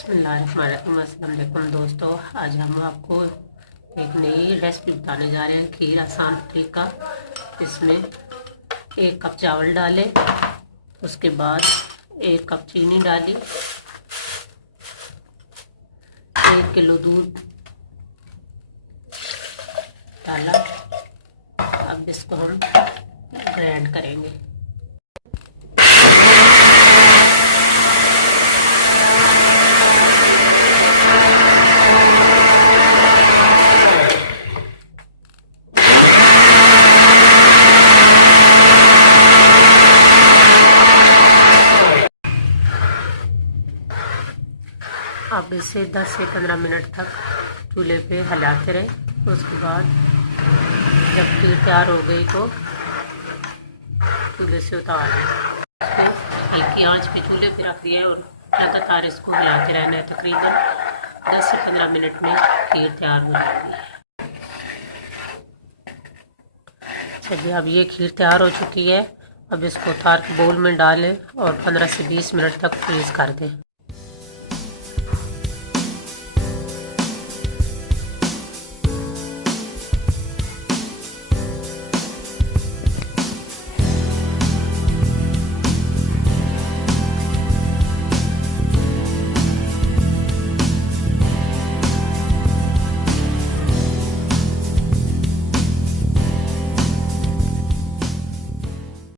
बिस्मिल्लाहिर्रहमानिर्रहीम। अस्सलाम वालेकुम दोस्तों, आज हम आपको एक नई रेसिपी बताने जा रहे हैं, खीर आसान तरीका। इसमें 1 कप चावल डालें, उसके बाद 1 कप चीनी डाली, 1 किलो दूध डाला। अब इसको हम ग्राइंड करेंगे। अब इसे 10 से 15 मिनट तक चूल्हे पे हिलाते रहें। उसके बाद जब खीर तैयार हो गई तो चूल्हे से उतार इसको हल्की आंच पे चूल्हे पे रख दिया और लगातार इसको हिलाते रहना है। तकरीबन 10 से 15 मिनट में खीर तैयार हो जाती है। चलिए, अब ये खीर तैयार हो चुकी है। अब इसको उतार के बाउल में डालें और 15 से 20 मिनट तक फ्रीज़ कर दें।